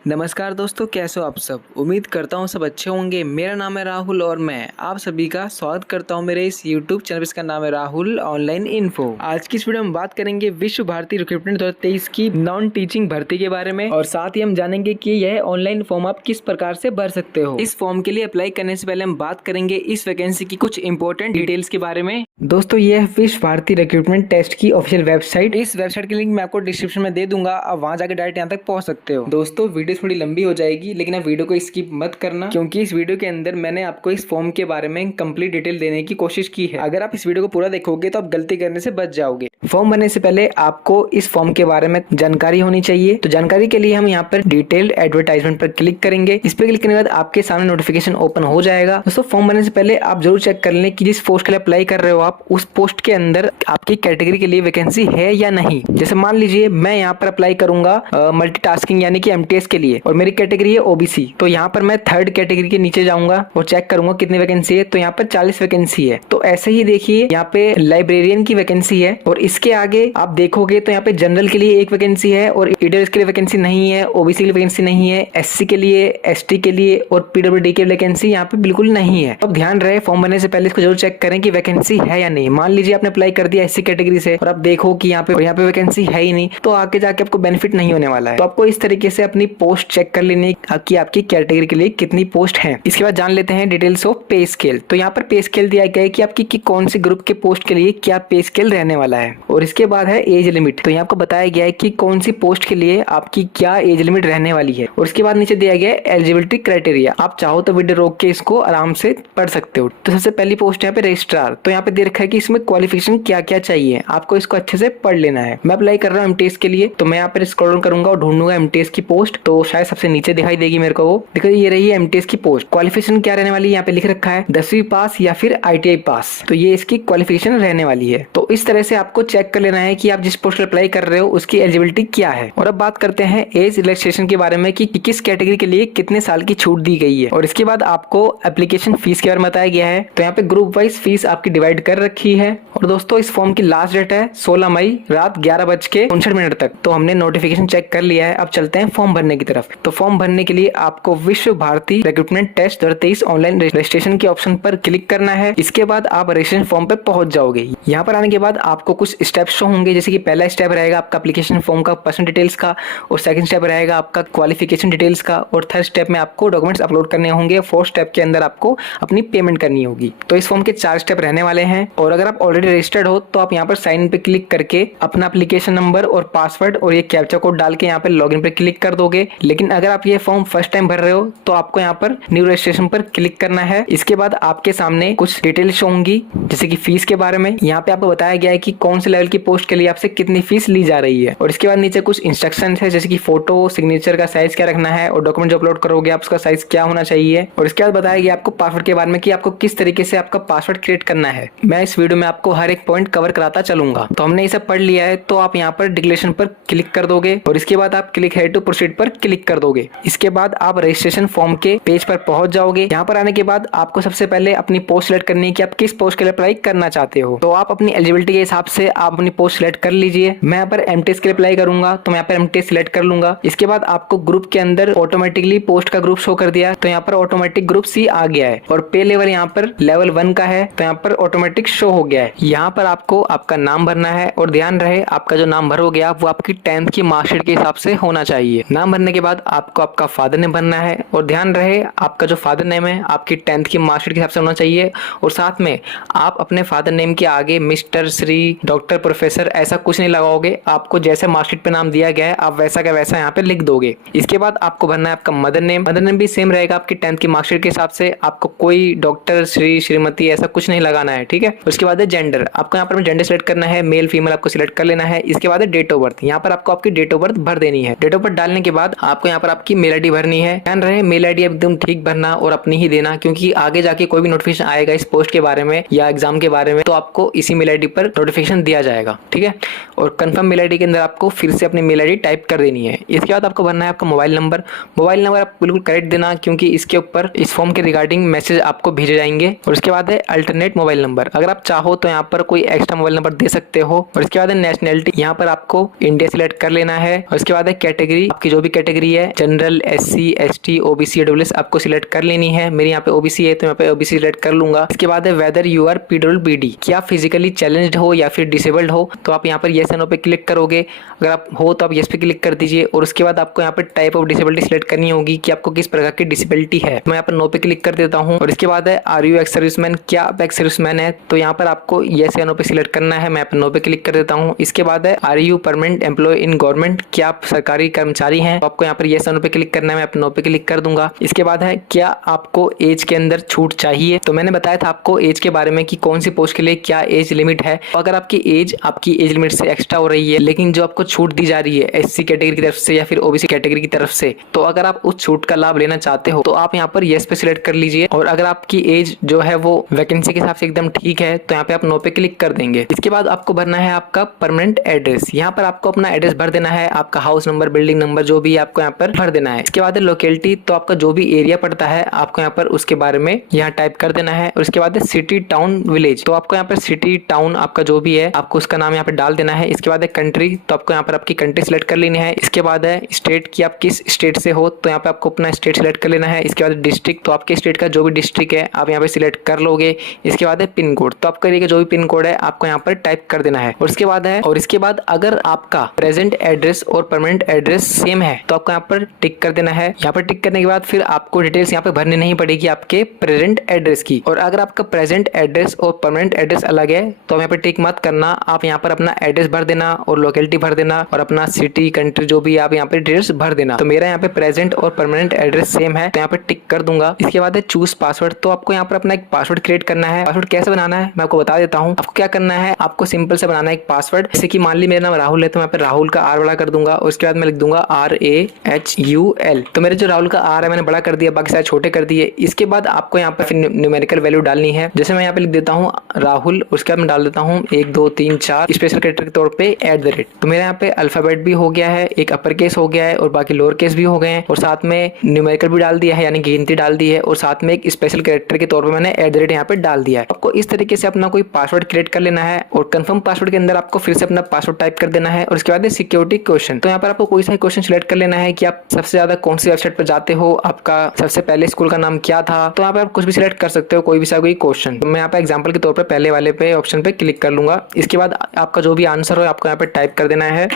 नमस्कार दोस्तों, कैसे हो आप सब। उम्मीद करता हूँ सब अच्छे होंगे। मेरा नाम है राहुल और मैं आप सभी का स्वागत करता हूँ मेरे इस YouTube चैनल। इसका नाम है राहुल ऑनलाइन इन्फो। आज की इस वीडियो में बात करेंगे विश्व भारती रिक्रूटमेंट 2023 की नॉन टीचिंग भर्ती के बारे में और साथ ही हम जानेंगे कि यह ऑनलाइन फॉर्म आप किस प्रकार से भर सकते हो। इस फॉर्म के लिए अप्लाई करने से पहले हम बात करेंगे इस वैकेंसी की कुछ इंपॉर्टेंट डिटेल्स के बारे में। दोस्तों, यह विश्व भारती रिक्रूटमेंट टेस्ट की ऑफिशियल वेबसाइट। इस वेबसाइट की लिंक मैं आपको डिस्क्रिप्शन में दे दूंगा, आप वहां जाकर डायरेक्ट यहाँ तक पहुंच सकते हो। दोस्तों, वीडियो थोड़ी लंबी हो जाएगी, लेकिन आप वीडियो को स्किप मत करना, क्योंकि इस वीडियो के अंदर मैंने आपको इस फॉर्म के बारे में कंप्लीट डिटेल देने की कोशिश की है। अगर आप इस वीडियो को पूरा देखोगे तो आप गलती करने से बच जाओगे। फॉर्म भरने से पहले आपको इस फॉर्म के बारे में जानकारी होनी चाहिए। तो जानकारी के लिए हम यहाँ पर डिटेल्ड एडवर्टाइजमेंट पर क्लिक करेंगे। इस पर क्लिक करने के बाद आपके सामने नोटिफिकेशन ओपन हो जाएगा। दोस्तों, फॉर्म भरने से पहले आप जरूर चेक कर लें कि जिस पोस्ट के लिए अप्लाई कर रहे हो आप, उस पोस्ट के अंदर आपकी कैटेगरी के लिए वैकेंसी है या नहीं। जैसे मान लीजिए मैं यहाँ पर अप्लाई करूंगा मल्टीटास्किंग यानी कि एमटीएस के लिए, और मेरी कैटेगरी है ओबीसी। तो यहाँ पर मैं थर्ड कैटेगरी के नीचे जाऊंगा और चेक करूंगा कितनी वैकेंसी है। तो यहाँ पर 40 वैकेंसी है। तो ऐसे ही देखिए, यहाँ पे लाइब्रेरियन की वैकेंसी है और इसके आगे आप देखोगे तो यहाँ पे जनरल के लिए एक वैकेंसी है और ईडब्ल्यूएस के लिए वैकेंसी नहीं है, ओबीसी के लिए वैकेंसी नहीं है, एससी के लिए, एसटी के लिए और पीडब्ल्यूडी के लिए वैकेंसी यहाँ पे बिल्कुल नहीं है। अब ध्यान रहे, फॉर्म भरने से पहले इसको जरूर चेक करें कि वैकेंसी है या नहीं। मान लीजिए आपने अप्लाई कर दिया एससी कैटेगरी से और आप देखो कि यहाँ पे वैकेंसी है ही नहीं, तो आगे जाके आपको बेनिफिट नहीं होने वाला है। तो आपको इस तरीके से अपनी पोस्ट चेक कर लेनी कि आपकी कैटेगरी के लिए कितनी पोस्ट है। इसके बाद जान लेते हैं डिटेल्स ऑफ पे स्केल। तो यहाँ पर पे स्केल दिया गया है कि आपकी कौन से ग्रुप के पोस्ट के लिए क्या पे स्केल रहने वाला है। और इसके बाद है एज लिमिट। तो यहाँ आपको बताया गया है कि कौन सी पोस्ट के लिए आपकी क्या एज लिमिट रहने वाली है। और इसके बाद नीचे दिया गया है एलिजिबिलिटी क्राइटेरिया। आप चाहो तो वीडियो रोक के इसको आराम से पढ़ सकते हो। तो सबसे पहली पोस्ट है यहाँ पे रजिस्ट्रार। तो यहाँ पे दे रखा है कि इसमें क्वालिफिकेशन क्या क्या चाहिए, आपको इसको अच्छे से पढ़ लेना है। मैं अप्लाई कर रहा हूँ एमटीएस के लिए, तो मैं यहाँ पर स्क्रॉल डाउन करूंगा और ढूंढूंगा एमटीएस की पोस्ट। तो शायद सबसे नीचे दिखाई देगी मेरे को। वो देखो, ये रही है एमटीएस की पोस्ट। क्वालिफिकेशन क्या रहने वाली है यहाँ पे लिख रखा है 10वीं पास या फिर आईटीआई पास। तो ये इसकी क्वालिफिकेशन रहने वाली है। तो इस तरह से आपको चेक कर लेना है कि आप जिस पोस्ट अप्लाई कर रहे हो उसकी एलिजिबिलिटी क्या है। और अब बात करते हैं एज रिलैक्सेशन के बारे में कि किस कैटेगरी के लिए कितने साल की छूट दी गई है। और इसके बाद आपको एप्लीकेशन फीस के बारे में बताया गया है। तो यहाँ पे ग्रुप वाइज फीस आपकी डिवाइड कर रखी है। और दोस्तों, इस फॉर्म की लास्ट डेट है 16 मई रात 11:59 तक। तो हमने नोटिफिकेशन चेक कर लिया है। अब चलते हैं फॉर्म भरने की तरफ। तो फॉर्म भरने के लिए आपको Vishwa Bharati recruitment test 2023 online registration के ऑप्शन पर क्लिक करना है। इसके बाद आप रजिस्ट्रेशन फॉर्म पर पहुंच जाओगे। यहाँ पर आने के बाद आपको कुछ स्टेप्स शो होंगे, जैसे कि पहला स्टेप रहेगा आपका एप्लीकेशन फॉर्म का पर्सनल डिटेल्स का, और सेकंड स्टेप रहेगा आपका क्वालिफिकेशन डिटेल्स का, और थर्ड स्टेप में आपको डॉक्यूमेंट्स अपलोड करने होंगे। फोर्थ स्टेप के अंदर आपको अपनी पेमेंट करनी होगी। तो इस फॉर्म के 4 स्टेप रहने वाले हैं। और अगर आप ऑलरेडी रजिस्टर्ड हो तो आप यहाँ पर साइन इन पे क्लिक करके अपना एप्लीकेशन नंबर और पासवर्ड और ये कैप्चा कोड डाल के यहाँ पे लॉगिन पे क्लिक कर दोगे। लेकिन अगर आप ये फॉर्म फर्स्ट टाइम भर रहे हो तो आपको यहाँ पर न्यू रजिस्ट्रेशन पर क्लिक करना है। इसके बाद आपके सामने कुछ डिटेल्स शो होंगी, जैसे कि फीस के बारे में। यहाँ पे आपको बताया गया है कि कौन से लेवल की पोस्ट के लिए आपसे कितनी फीस ली जा रही है। और इसके बाद नीचे कुछ इंस्ट्रक्शन है, जैसे कि फोटो, सिग्नेचर का साइज क्या रखना है, और डॉक्यूमेंट जो अपलोड करोगे आप उसका साइज क्या होना चाहिए। और इसके बाद बताया गया आपको पासवर्ड के बारे में कि आपको किस तरीके से आपका पासवर्ड क्रिएट करना है। मैं इस वीडियो में आपको हर एक पॉइंट कवर कराता चलूंगा। तो हमने ये सब पढ़ लिया है, तो आप यहाँ पर डिक्लेरेशन पर क्लिक कर दोगे और इसके बाद आप क्लिक हेयर टू प्रोसीड पर क्लिक कर दोगे। इसके बाद आप रजिस्ट्रेशन फॉर्म के पेज पर पहुंच जाओगे। यहाँ पर आने के बाद आपको सबसे पहले अपनी पोस्ट सिलेक्ट करनी है कि आप किस पोस्ट के लिए अप्लाई करना चाहते हो। तो आप अपनी एलिजिबिलिटी के हिसाब से आप अपनी पोस्ट सिलेक्ट कर लीजिए। मैं यहाँ पर एमटीएस के लिए अप्लाई करूंगा, तो मैं यहाँ पर एमटीएस सिलेक्ट कर लूंगा। इसके बाद आपको ग्रुप के अंदर ऑटोमेटिकली पोस्ट का ग्रुप शो कर दिया, तो यहाँ पर ऑटोमेटिक ग्रुप सी आ गया है। और पे लेवल यहाँ पर लेवल 1 का है, तो यहाँ पर ऑटोमेटिक शो हो गया है। यहाँ पर आपको आपका नाम भरना है। और ध्यान रहे, आपका जो नाम भरोगे आप, वो आपकी 10th की मार्कशीट के हिसाब से होना चाहिए। नाम भरने के बाद आपको आपका फादर नेम भरना है। और ध्यान रहे, आपका जो फादर नेम है आपकी 10th की मार्कशीट के हिसाब से होना चाहिए। और साथ में आप अपने फादर नेम के आगे मिस्टर, श्री, डॉक्टर, प्रोफेसर ऐसा कुछ नहीं लगाओगे। आपको जैसे मार्कशीट पे नाम दिया गया है आप वैसा का वैसा यहाँ पे लिख दोगे। इसके बाद आपको भरना है आपका मदर नेम। मदर नेम भी सेम रहेगा आपकी 10th की मार्कशीट के हिसाब से। आपको कोई डॉक्टर, श्री, श्रीमती ऐसा कुछ नहीं लगाना है, ठीक है। उसके बाद है जेंडर। आपको यहाँ पर जेंडर सिलेक्ट करना है, मेल फीमेल आपको सिलेक्ट कर लेना है। इसके बाद है डेट ऑफ बर्थ। यहाँ पर आपको आपकी डेट ऑफ बर्थ भर देनी है। डेट ऑफ बर्थ डालने के बाद आपको यहाँ पर आपकी मेल आईडी भरनी है। ध्यान रहे, मेल आईडी एकदम ठीक भरना और अपनी ही देना, क्योंकि आगे जाके कोई भी नोटिफिकेशन आएगा इस पोस्ट के बारे में या एग्जाम के बारे में तो आपको इसी मेल आईडी पर नोटिफिकेशन दिया जाएगा, ठीक है। और कंफर्म मेल आईडी के अंदर आपको फिर से अपनी मेल आईडी टाइप कर देनी है। इसके बाद आपको भरना है आपका मोबाइल नंबर। मोबाइल नंबर आप बिल्कुल करेक्ट देना, क्योंकि इसके ऊपर इस फॉर्म के रिगार्डिंग मैसेज आपको भेजे जाएंगे। और इसके बाद है अल्टरनेट मोबाइल नंबर। अगर आप चाहो तो यहाँ पर कोई एक्स्ट्रा मोबाइल नंबर दे सकते हो। और इसके बाद है नेशनैलिटी। यहाँ पर आपको इंडिया सिलेक्ट कर लेना है। और इसके बाद है कैटेगरी, आपकी जो भी कैटेगरी कैटेगरी है general, SC, ST, OBC, AWS आपको सिलेक्ट कर लेनी है। मेरी यहाँ पे OBC है तो यहाँ पे OBC सिलेक्ट कर लूंगा। इसके बाद है वेदर यू आर PWBD, क्या आप फिजिकली चैलेंज्ड हो या फिर डिसेबल्ड हो, तो आप यहाँ पर येस या नो पे क्लिक करोगे। अगर आप हो तो आप येस पे क्लिक कर दीजिए और उसके बाद आपको यहाँ पर टाइप ऑफ डिसेबिलिटी सिलेक्ट करनी होगी कि आपको किस प्रकार की डिसेबिलिटी है। मैं यहाँ पर नो पे क्लिक कर देता हूँ और इसके बाद है आर यू एक्स सर्विसमैन, क्या आप एक्स सर्विसमैन है, तो यहाँ पर आपको येस या नो पे सिलेक्ट करना है। मैं यहाँ पर नो पे क्लिक कर देता हूँ। इसके बाद है are you permanent employ in government, क्या आप सरकारी कर्मचारी हैं, तो आपको यहाँ पर येस या नो पे क्लिक करना है। मैं अपने नो पे क्लिक कर दूंगा। इसके बाद है क्या आपको एज के अंदर छूट चाहिए, तो मैंने बताया था आपको एज के बारे में कि कौन सी पोस्ट के लिए क्या एज लिमिट है। तो अगर आपकी एज लिमिट से एक्स्ट्रा हो रही है लेकिन जो आपको छूट दी जा रही है SC कैटेगरी की तरफ से या फिर OBC कैटेगरी की तरफ से, तो अगर आप उस छूट का लाभ लेना चाहते हो तो आप यहाँ पर येस पे सिलेक्ट कर लीजिए। और अगर आपकी एज जो है वो वैकेंसी के हिसाब से एकदम ठीक है तो यहाँ पे आप नो पे क्लिक कर देंगे। इसके बाद आपको भरना है आपका परमानेंट एड्रेस। यहाँ पर आपको अपना एड्रेस भर देना है, आपका हाउस नंबर, बिल्डिंग नंबर जो भी आपको यहाँ पर भर देना है। इसके बाद है लोकेलिटी, तो आपका जो भी एरिया पड़ता है आपको यहाँ पर उसके बारे में यहाँ टाइप कर देना है। और इसके बाद है सिटी, टाउन, विलेज, तो आपको यहाँ पर सिटी, टाउन आपका जो भी है आपको उसका नाम यहाँ पे डाल देना है। इसके बाद है कंट्री, तो आपको यहाँ पर आपकी कंट्री सिलेक्ट कर लेनी है। इसके बाद है स्टेट की आप किस स्टेट से हो, तो यहाँ पे आपको अपना स्टेट सिलेक्ट कर लेना है। इसके बाद डिस्ट्रिक्ट, तो आपके स्टेट का जो भी डिस्ट्रिक्ट है आप यहाँ पे सिलेक्ट कर लोगे। इसके बाद है पिन कोड, तो आपका एरिया का जो भी पिन कोड है आपको यहाँ पर टाइप कर देना है। और इसके बाद अगर आपका प्रेजेंट एड्रेस और परमानेंट एड्रेस सेम है तो आपको यहाँ पर टिक कर देना है। यहाँ पर टिक करने के बाद फिर आपको डिटेल्स यहाँ पे भरनी नहीं पड़ेगी आपके प्रेजेंट एड्रेस की। और अगर आपका प्रेजेंट एड्रेस और परमानेंट एड्रेस अलग है तो यहाँ पे टिक मत करना, आप यहाँ पर अपना एड्रेस भर देना और लोकेलिटी भर देना और अपना सिटी, कंट्री जो भी आप यहाँ पे डिटेल्स भर देना। तो मेरा यहाँ पे प्रेजेंट और परमानेंट एड्रेस सेम है तो यहाँ पे टिक कर दूंगा। इसके बाद है चूज पासवर्ड, तो आपको यहाँ पर अपना एक पासवर्ड क्रिएट करना है। पासवर्ड कैसे बनाना है मैं आपको बता देता हूँ। आपको क्या करना है, आपको सिंपल से बनाना है एक पासवर्ड। जैसे कि मान ली मेरा नाम राहुल है तो मैं यहाँ पे राहुल का R बड़ा कर दूंगा और उसके बाद मैं लिख दूंगा RAHUL। तो मेरे जो राहुल का R है मैंने बड़ा कर दिया, बाकी सारे छोटे कर दिए। इसके बाद आपको यहाँ पर न्यूमेरिकल वैल्यू डालनी है। जैसे मैं यहाँ पे लिख देता हूँ राहुल, उसके बाद मैं डाल देता हूँ 1 2 3 4 स्पेशल कैरेक्टर के तौर पे @ तो मेरे यहाँ पे अल्फाबेट भी हो गया है, एक अपर केस हो गया है और बाकी लोअर केस भी हो गए हैं और साथ में न्यूमेरिकल भी डाल दिया है यानी गिनती डाल दी है और साथ में एक स्पेशल कैरेक्टर के तौर पे मैंने @ यहाँ पे डाल दिया है। आपको इस तरीके से अपना कोई पासवर्ड क्रिएट कर लेना है और कंफर्म पासवर्ड के अंदर आपको फिर से अपना पासवर्ड टाइप कर देना है। और उसके बाद सिक्योरिटी क्वेश्चन, तो यहाँ पर आपको कोई सा क्वेश्चन सिलेक्ट कर लेना है कि आप सबसे ज्यादा कौन सी वेबसाइट पर जाते हो, आपका सबसे पहले स्कूल का नाम क्या था, तो यहाँ पे आप कुछ भी सिलेक्ट कर सकते हो, कोई भी सा कोई क्वेश्चन। तो मैं यहाँ पे एग्जाम्पल के तौर पर पहले वाले पे ऑप्शन पे क्लिक कर लूंगा। इसके बाद आपका जो भी आंसर हो आपको यहाँ पे टाइप कर देना है।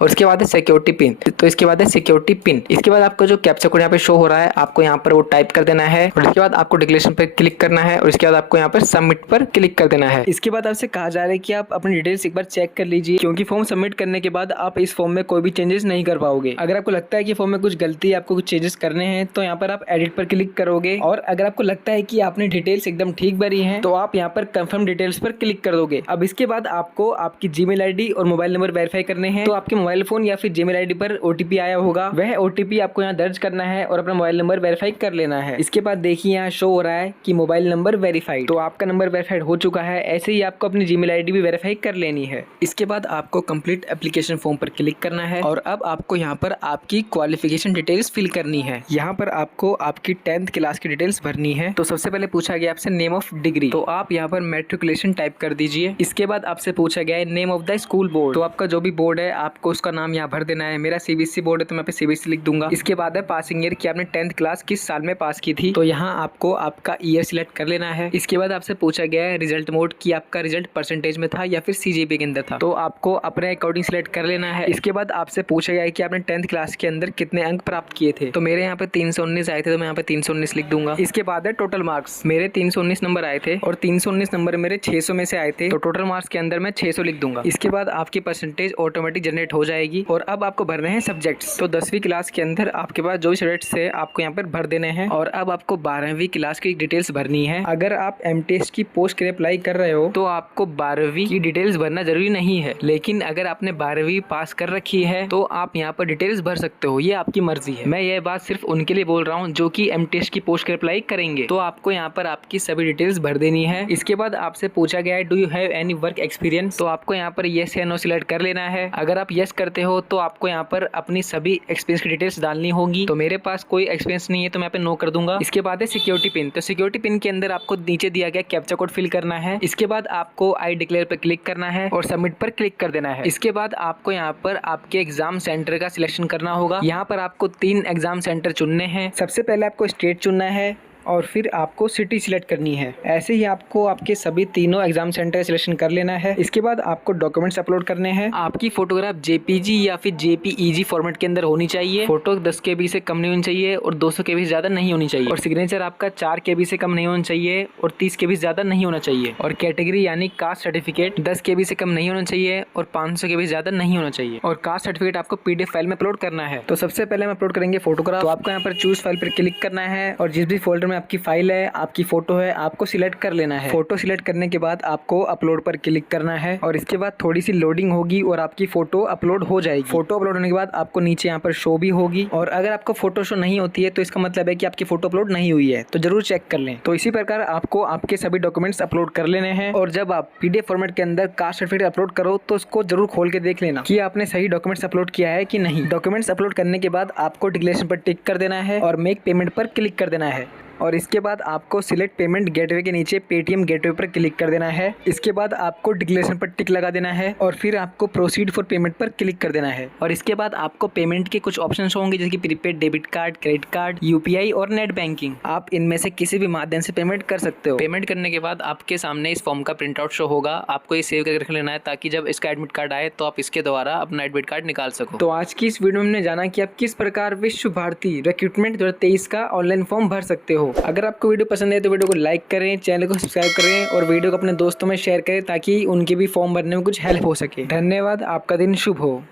और इसके बाद है सिक्योरिटी पिन, तो इसके बाद है सिक्योरिटी पिन। इसके बाद आपका जो कैप्चा कोड यहाँ पे शो हो रहा है आपको यहाँ पर वो टाइप कर देना है और इसके बाद आपको डिक्लेरेशन पर क्लिक करना है और इसके बाद आपको यहाँ पर सबमिट पर क्लिक कर देना है। इसके बाद आपसे कहा जा रहा है कि आप अपनी डिटेल्स एक बार चेक कर लीजिए क्योंकि फॉर्म सबमिट करने के बाद आप इस फॉर्म में कोई भी चेंजेस नहीं कर पाओगे। अगर आपको लगता है कि फॉर्म में कुछ गलती, आपको कुछ चेंजेस करने हैं तो यहाँ पर आप एडिट पर क्लिक करोगे और अगर आपको लगता है कि आपने डिटेल्स एकदम ठीक भरी है तो आप यहाँ पर कंफर्म डिटेल्स पर क्लिक कर दोगे। अब इसके बाद आपको आपकी जीमेल ID और मोबाइल नंबर वेरीफाई करने हैं। तो आपके मोबाइल फोन या फिर जीमेल ID पर OTP आया होगा, वह OTP आपको यहाँ दर्ज करना है और अपना मोबाइल नंबर वेरीफाई कर लेना है। इसके बाद देखिए यहाँ शो हो रहा है कि मोबाइल नंबर वेरीफाइड, तो आपका नंबर वेरीफाइड हो चुका है। ऐसे ही आपको अपनी जीमेल ID भी वेरीफाई कर लेनी है। इसके बाद आपको कंप्लीट एप्लीकेशन फॉर्म पर क्लिक करना है और अब आपको यहाँ पर आपकी क्वालिफिकेशन डिटेल्स फिल करनी है। यहाँ पर आपको आपकी 10th क्लास की डिटेल्स भरनी है। तो सबसे पहले पूछा गया आपसे नेम ऑफ डिग्री, तो आप यहाँ पर मैट्रिकुलेशन टाइप कर दीजिए। इसके बाद आपसे पूछा गया है name of the school board, तो आपका जो भी बोर्ड है आपको उसका नाम यहाँ भर देना है। मेरा CBSE बोर्ड है तो मैं पे CBSE लिख दूंगा। इसके बाद है पासिंग ईयर कि आपने 10th क्लास किस साल में पास की थी, तो यहाँ आपको आपका ईयर सिलेक्ट कर लेना है। इसके बाद आपसे पूछा गया है रिजल्ट मोड कि आपका रिजल्ट परसेंटेज में था या फिर CGPA के अंदर था, तो आपको अपने अकॉर्डिंग सिलेक्ट कर लेना है। इसके बाद आपसे पूछा गया है कि आपने 10th क्लास के अंदर कितने अंक प्राप्त किए थे, तो मेरे यहाँ पे 319 आए थे तो मैं यहाँ पे 319 लिख दूंगा। इसके बाद है टोटल मार्क्स, मेरे 319 नंबर आए थे और 319 नंबर मेरे 600 में से आए थे, तो टोटल मार्क्स के अंदर मैं 600 लिख दूंगा। इसके बाद आपकी परसेंटेज ऑटोमेटिक जनरेट हो जाएगी और अब आपको भरने हैं सब्जेक्ट्स। तो 10वीं क्लास के अंदर आपके पास जो भी सब्जेक्ट्स है आपको यहाँ पर भर देने हैं और अब आपको 12वीं क्लास की डिटेल्स भरनी है। अगर आप MTS की पोस्ट के लिए अप्लाई कर रहे हो तो आपको 12वीं की डिटेल्स भरना जरूरी नहीं है, लेकिन अगर आपने 12वीं पास कर रखी है तो आप यहाँ पर डिटेल्स भर सकते हो, ये आपकी मर्जी है। मैं ये बात सिर्फ उनके लिए बोल रहा हूँ जो कि MTS की पोस्ट के लिए अप्लाई करेंगे, तो आपको यहाँ पर आपकी सभी डिटेल्स भर देनी है। इसके बाद आपसे पूछा गया है do you have any work experience, तो आपको यहाँ पर येस या नो सिलेक्ट कर लेना है। अगर आप येस प्रेस करते हो तो आपको यहाँ पर अपनी सभी एक्सपीरियंस की डिटेल्स डालनी होगी। तो मेरे पास कोई एक्सपीरियंस नहीं है तो मैं यहाँ पे नो कर दूंगा। इसके बाद है सिक्योरिटी पिन। तो सिक्योरिटी पिन के अंदर आपको नीचे दिया गया कैप्चा कोड फिल करना है। इसके बाद आपको आई डिक्लेयर पर क्लिक करना है और सबमिट पर क्लिक कर देना है। इसके बाद आपको यहाँ पर आपके एग्जाम सेंटर का सिलेक्शन करना होगा। यहाँ पर आपको 3 एग्जाम सेंटर चुनने हैं। सबसे पहले आपको स्टेट चुनना है और फिर आपको सिटी सिलेक्ट करनी है। ऐसे ही आपको आपके सभी तीनों एग्जाम सेंटर सिलेक्शन कर लेना है। इसके बाद आपको डॉक्यूमेंट्स अपलोड करने हैं। आपकी फोटोग्राफ जेपीजी या फिर जेपीईजी फॉर्मेट के अंदर होनी चाहिए। फोटो 10 KB से कम नहीं होनी चाहिए और 200 KB से ज्यादा नहीं होनी चाहिए। और सिग्नेचर आपका 4 KB से कम नहीं होना चाहिए और 30 KB से ज्यादा नहीं होना चाहिए। और कैटेगरी यानी कास्ट सर्टिफिकेट 10 KB से कम नहीं होना चाहिए और 500 KB से ज्यादा नहीं होना चाहिए। और कास्ट सर्टिफिकेट आपको PDF फाइल में अपलोड करना है। तो सबसे पहले हम अपलोड करेंगे फोटोग्राफ। तो आपको यहाँ पर चूज फाइल पर क्लिक करना है और जिस भी फोल्डर में आपकी फाइल है, आपकी फोटो है, आपको सिलेक्ट कर लेना है। फोटो सिलेक्ट करने के बाद आपको अपलोड पर क्लिक करना है और इसके बाद थोड़ी सी लोडिंग होगी और आपकी फोटो अपलोड हो जाएगी। फोटो अपलोड होने के बाद आपको नीचे यहाँ पर शो भी होगी। और अगर आपको फोटो शो नहीं होती है तो इसका मतलब है कि आपकी फोटो अपलोड नहीं हुई है, तो जरूर चेक कर लें। तो इसी प्रकार आपको आपके सभी डॉक्यूमेंट्स अपलोड कर लेने हैं। और जब आप PDF फॉर्मेट के अंदर कास्ट सर्टिफिकेट अपलोड करो तो उसको जरूर खोल के देख लेना कि आपने सही डॉक्यूमेंट्स अपलोड किया है कि नहीं। डॉक्यूमेंट्स अपलोड करने के बाद आपको डिक्लेरेशन पर टिक कर देना है और मेक पेमेंट पर क्लिक कर देना है। और इसके बाद आपको सिलेक्ट पेमेंट गेटवे के नीचे पेटीएम गेटवे पर क्लिक कर देना है। इसके बाद आपको डिक्लेरेशन पर टिक लगा देना है और फिर आपको प्रोसीड फॉर पेमेंट पर क्लिक कर देना है। और इसके बाद आपको पेमेंट के कुछ ऑप्शंस होंगे जैसे कि prepaid debit card, credit card, UPI और नेट बैंकिंग। आप इनमें से किसी भी माध्यम से पेमेंट कर सकते हो। पेमेंट करने के बाद आपके सामने इस फॉर्म का प्रिंट आउट शो होगा। आपको ये सेव करके रख लेना है ताकि जब इसका एडमिट कार्ड आए तो आप इसके द्वारा अपना एडमिट कार्ड निकाल सको। तो आज की इस वीडियो में हमने जाना कि आप किस प्रकार विश्व भारती रिक्रूटमेंट 2023 का ऑनलाइन फॉर्म भर सकते हो। अगर आपको वीडियो पसंद है तो वीडियो को लाइक करें, चैनल को सब्सक्राइब करें और वीडियो को अपने दोस्तों में शेयर करें ताकि उनके भी फॉर्म भरने में कुछ हेल्प हो सके। धन्यवाद। आपका दिन शुभ हो।